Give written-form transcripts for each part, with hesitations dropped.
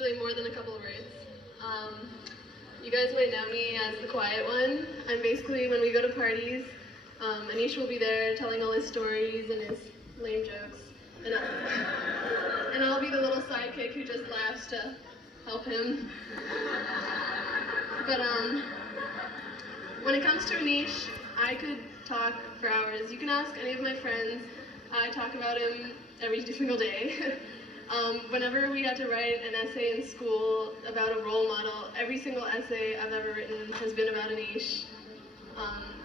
Actually, more than a couple of words. Um, you guys might know me as the quiet one. I'm basically, when we go to parties, Anish will be there telling all his stories and his lame jokes. And I'll be the little sidekick who just laughs to help him. But when it comes to Anish, I could talk for hours. You can ask any of my friends. I talk about him every single day. Whenever we had to write an essay in school about a role model, every single essay I've ever written has been about Anish.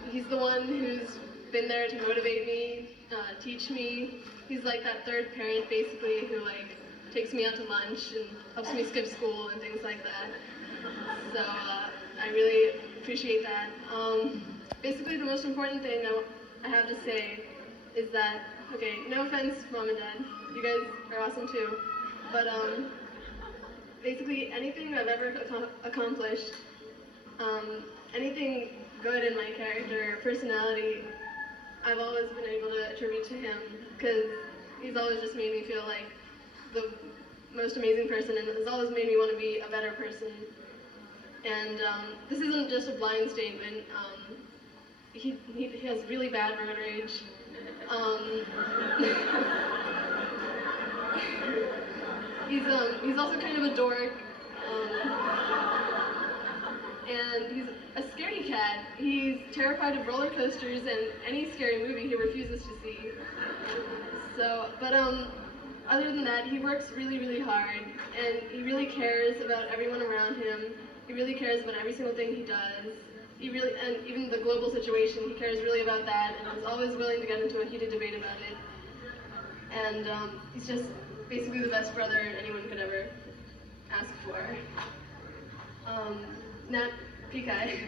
He's the one who's been there to motivate me, teach me. He's like that third parent, basically, who like takes me out to lunch and helps me skip school and things like that. So I really appreciate that. Basically, the most important thing I have to say is that, okay, no offense, Mom and Dad, you guys are awesome too, but basically anything I've ever accomplished, anything good in my character or personality, I've always been able to attribute to him, because he's always just made me feel like the most amazing person and has always made me want to be a better person. And this isn't just a blind statement. He has really bad road rage. He's also kind of a dork. And he's a scaredy cat. He's terrified of roller coasters and any scary movie he refuses to see. So, but other than that, he works really, really hard, and he really cares about everyone around him. He really cares about every single thing he does. And even the global situation, he cares really about that, and is always willing to get into a heated debate about it. And he's just basically the best brother anyone could ever ask for. Now, Pikai.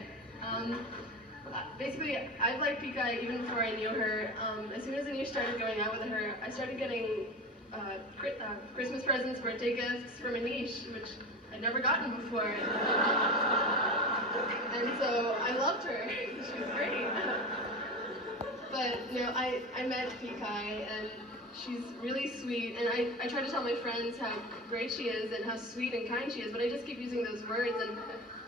Basically, I've liked Pikai even before I knew her. As soon as Anish started going out with her, I started getting Christmas presents, birthday gifts from Anish, which I'd never gotten before. And so I loved her. She was great. But I met Pikai, and she's really sweet. And I try to tell my friends how great she is and how sweet and kind she is, but I just keep using those words, and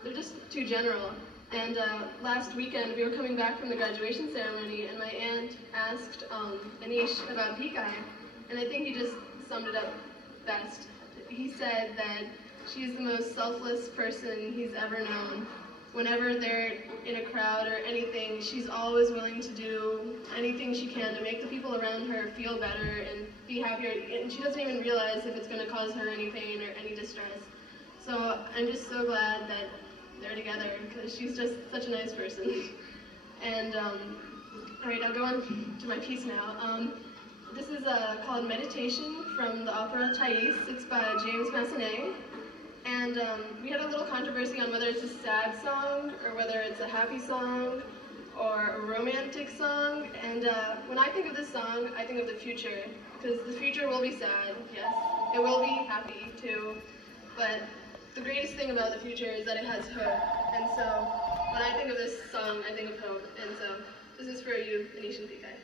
they're just too general. And last weekend, we were coming back from the graduation ceremony, and my aunt asked Anish about Pikai, and I think he just summed it up best. He said that she's the most selfless person he's ever known. Whenever they're in a crowd or anything, she's always willing to do anything she can to make the people around her feel better and be happier, and she doesn't even realize if it's going to cause her any pain or any distress. So I'm just so glad that they're together, because she's just such a nice person. And all right, I'll go on to my piece now. This is called Meditation from the opera Thais. It's by James Massenet. And we had a little controversy on whether it's a sad song or whether it's a happy song or a romantic song. And when I think of this song, I think of the future, because the future will be sad, yes. It will be happy too, but the greatest thing about the future is that it has hope. And so when I think of this song, I think of hope. And so this is for you, Anish and Pikai.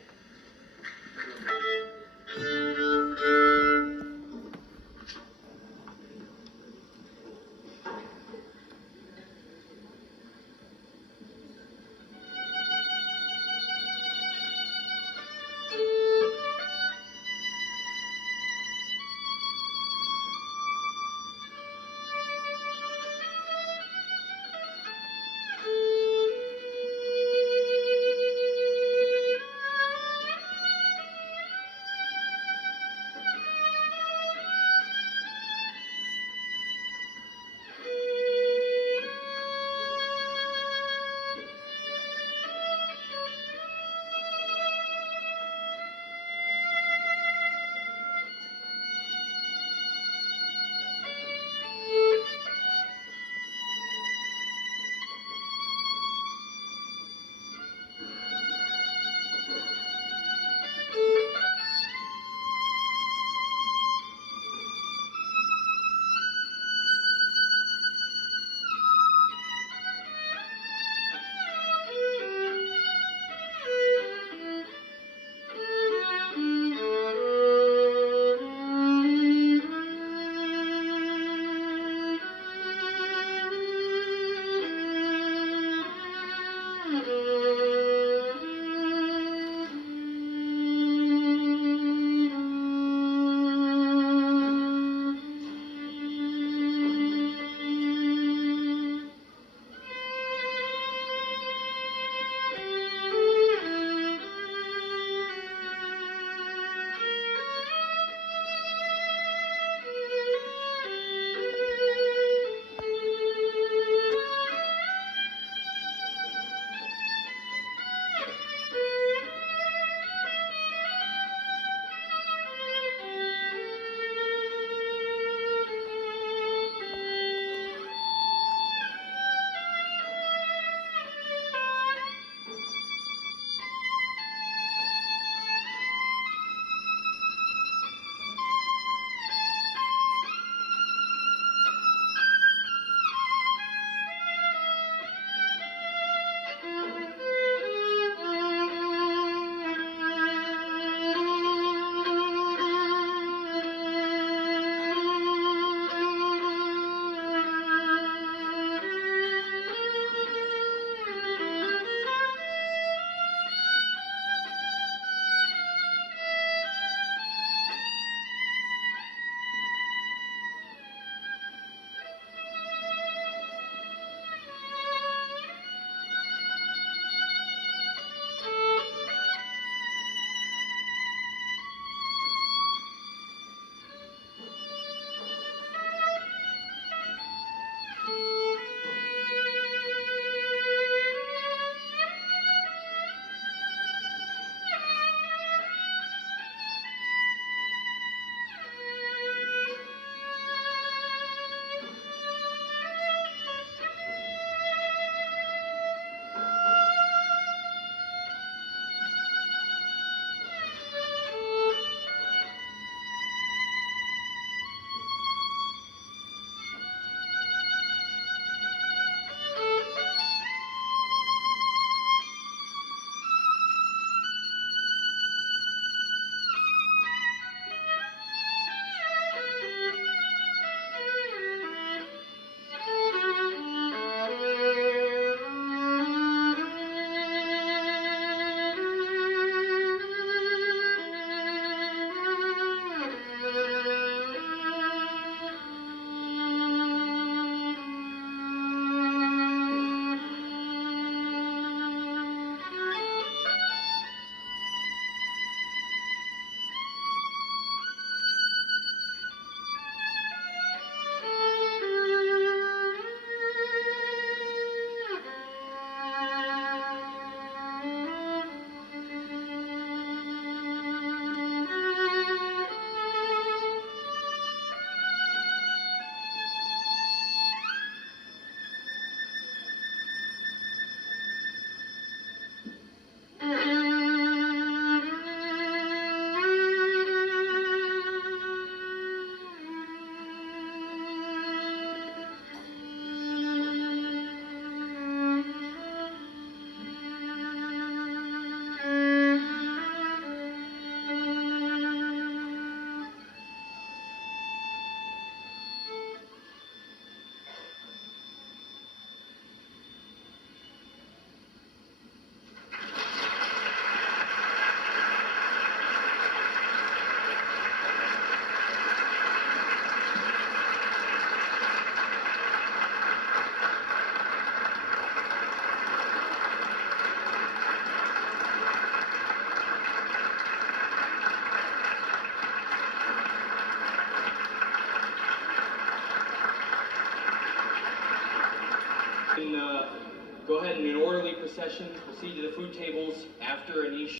And, go ahead and in orderly procession, proceed to the food tables after Anish